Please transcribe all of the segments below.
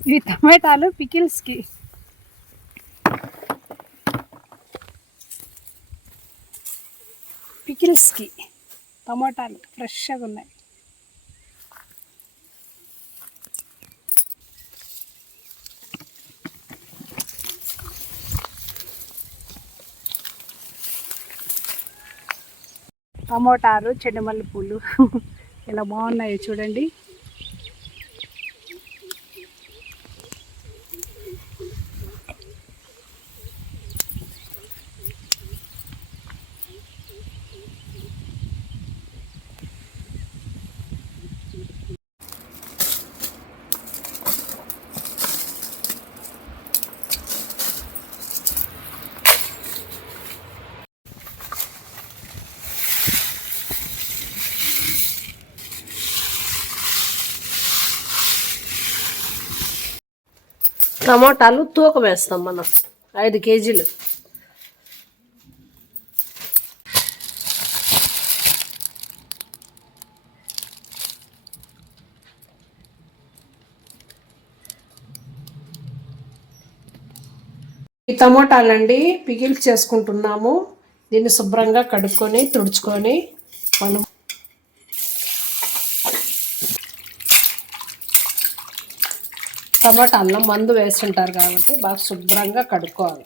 ఇవి టమాటాలు పికిల్స్కి. పికిల్స్కి టమాటాలు ఫ్రెష్గా ఉన్నాయి. టమోటాలు చెడుమల్లి పూలు ఇలా బాగున్నాయి చూడండి. టమాటాలు తూకం వేస్తాం మనం. ఐదు కేజీలు. ఈ టమోటాలండి పిగిల్స్ చేసుకుంటున్నాము. దీన్ని శుభ్రంగా కడుక్కొని తుడుచుకొని మనం టమాటాల్లో మందు వేస్తుంటారు కాబట్టి బాగా శుభ్రంగా కడుక్కోవాలి.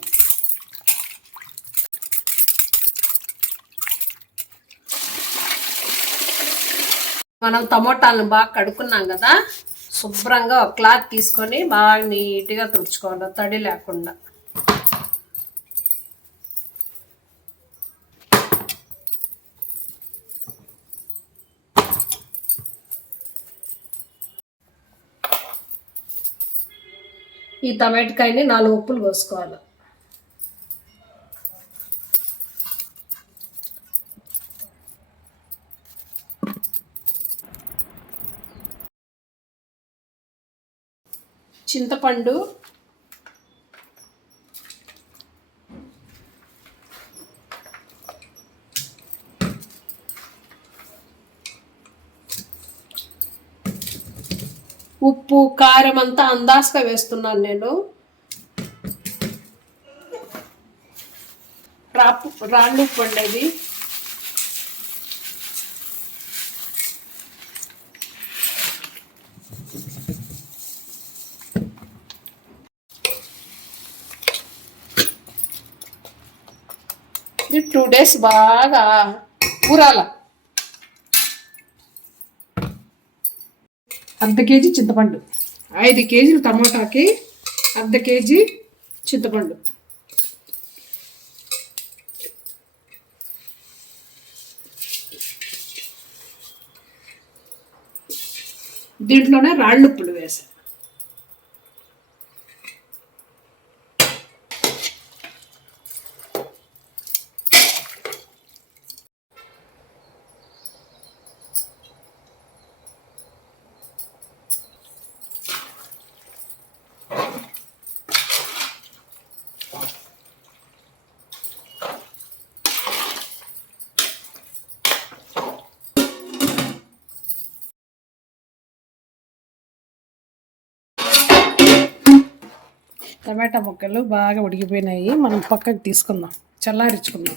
మనం టమోటాలను బాగా కడుక్కున్నాం కదా శుభ్రంగా ఒక క్లాత్ తీసుకొని బాగా నీట్గా తుడుచుకోవాలి తడి లేకుండా. ఈ టమాటకాయని నాలుగు ఉప్పులు కోసుకోవాలి. చింతపండు ఉప్పు కారం అంతా అందాజగా వేస్తున్నాను నేను. రాపు రాళ్ళు ఉప్పు ఉండేది ఇది. టూ డేస్ బాగా ఊరాల. అర్ధ కేజీ చింతపండు. ఐదు కేజీలు టమాటాకి అర్ధ కేజీ చింతపండు. దీంట్లోనే రాళ్ళుప్పులు వేసాను టమాటా ముక్కలు బాగా ఉడికిపోయినాయి. మనం పక్కకు తీసుకుందాం. చల్లారించుకుందాం.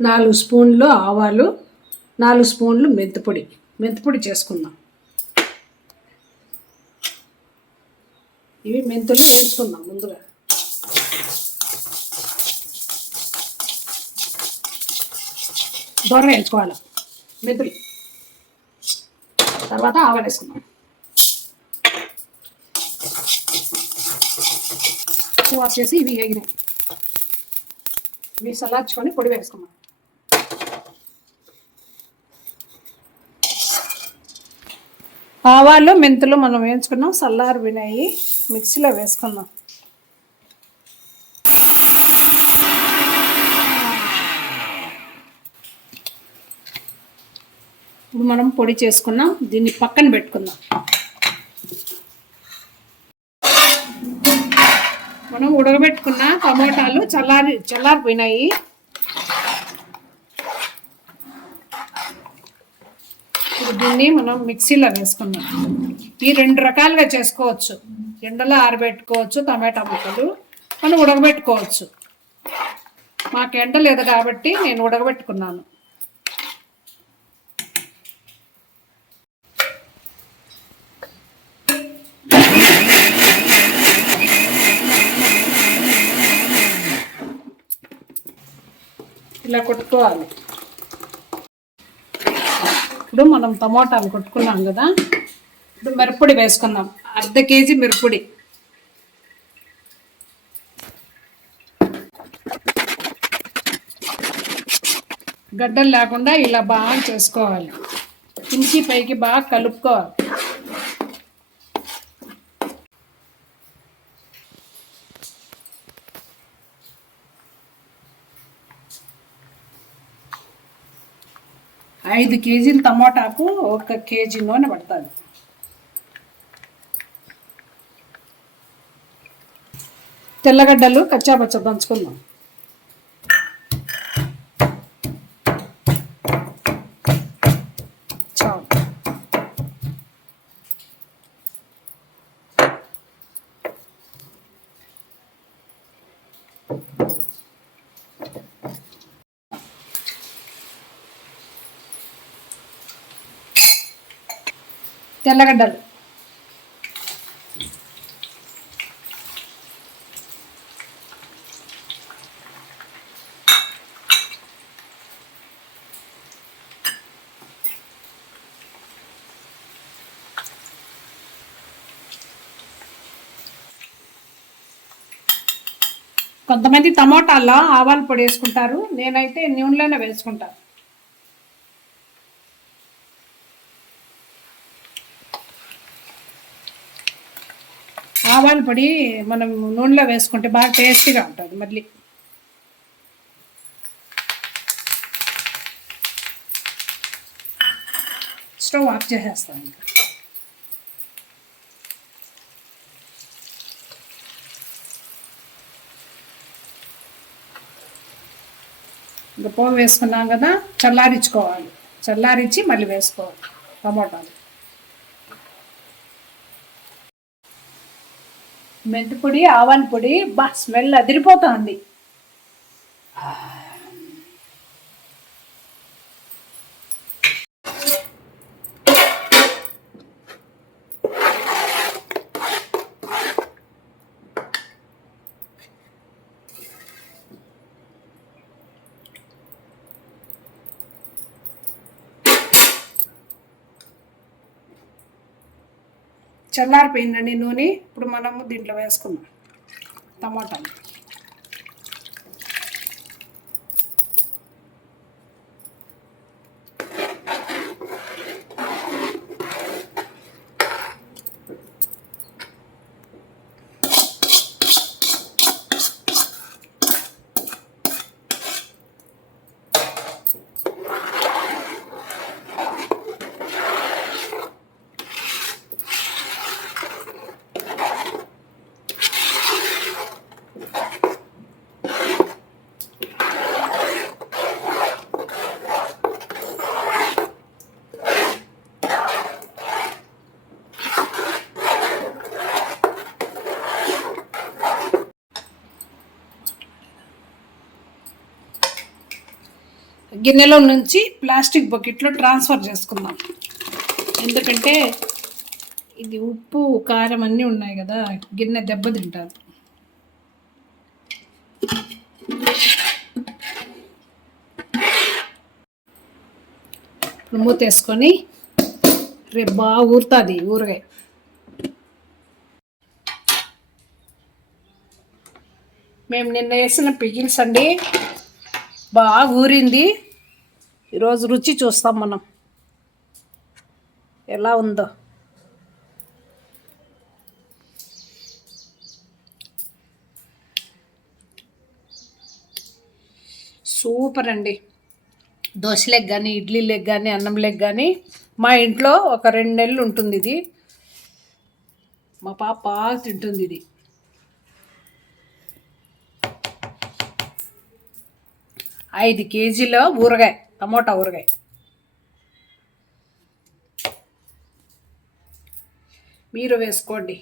నాలుగు స్పూన్లు ఆవాలు నాలుగు స్పూన్లు మెంతిపొడి మెంతిపొడి చేసుకుందాం. ఇవి మెంతులు వేసుకుందాం ముందుగా. దూరం వేసుకోవాలి మెంతులు తర్వాత ఆవాలు వేసుకున్నాం వాష్ చేసి ఇవి వేగినాయి. ఇవి సలార్చుకొని పొడి వేసుకున్నాం ఆవాలు మెంతులు మనం వేయించుకున్నాం. సల్లారు వినాయి. మిక్సీలో వేసుకుందాం. ఇప్పుడు మనం పొడి చేసుకున్నాం. దీన్ని పక్కన పెట్టుకుందాం. మనం ఉడకబెట్టుకున్న టమోటాలు చల్లారి చల్లారిపోయినాయి. ఇప్పుడు దీన్ని మనం మిక్సీలో వేసుకుందాం. ఈ రెండు రకాలుగా చేసుకోవచ్చు. ఎండలో ఆరబెట్టుకోవచ్చు టమాటా ముక్కలు. మనం ఉడకబెట్టుకోవచ్చు. మాకు ఎండ లేదు కాబట్టి నేను ఉడకబెట్టుకున్నాను. ఇట్లా కొట్టుకోవాలి. ఇప్పుడు మనం టమోటాలు కొట్టుకున్నాం కదా ఇప్పుడు మిరప్పొడి వేసుకుందాం. అర్ధ కేజీ మిరప్పొడి గడ్డలు లేకుండా ఇలా బాగా చేసుకోవాలి. కించి పైకి బాగా కలుపుకోవాలి. ఐదు కేజీల టమోటాకు ఒక కేజీ నూనె పడుతుంది. తెల్లగడ్డలు కచ్చాపచ్చ దంచుకుందాం. తెల్లగడ్డలు. కొంతమంది టమోటాల్లో ఆవాల పొడి వేసుకుంటారు. నేనైతే నూనెలోనే వేసుకుంటాను. ఆవాల పొడి మనం నూనెలో వేసుకుంటే బాగా టేస్టీగా ఉంటుంది మళ్ళీ. స్టవ్ ఆఫ్ చేసేస్తాం ఇంకా. ఇంకా పోగు వేసుకున్నాం కదా చల్లారించుకోవాలి. చల్లారించి మళ్ళీ వేసుకోవాలి టమాటాలు. మెంతి పొడి ఆవాల పొడి బా స్మెల్ అదిరిపోతుంది. చల్లారిపోయిందండి నూనె. ఇప్పుడు మనము దీంట్లో వేసుకుందాం. టమాటాలు. గిన్నెలో నుంచి ప్లాస్టిక్ బకెట్లో ట్రాన్స్ఫర్ చేసుకుందాం. ఎందుకంటే ఇది ఉప్పు కారం అన్నీ ఉన్నాయి కదా గిన్నె దెబ్బతింటుంది ఇప్పుడు మూత వేసుకొని రేపు బాగా ఊరుతుంది ఊరగాయ. మేము నిన్న వేసిన పిగిల్స్ అండి బాగా ఊరింది. ఈరోజు రుచి చూస్తాం మనం. ఎలా ఉందో. సూపర్ అండి. దోశలకు కానీ ఇడ్లీలకు కానీ అన్నంలకు కానీ మా ఇంట్లో ఒక రెండు నెలలు ఉంటుంది ఇది. మా పాప బాగా తింటుంది ఇది. ఐదు కేజీల ఊరగాయ. టమోటా ఊరగాయ. మీరు వేసుకోండి.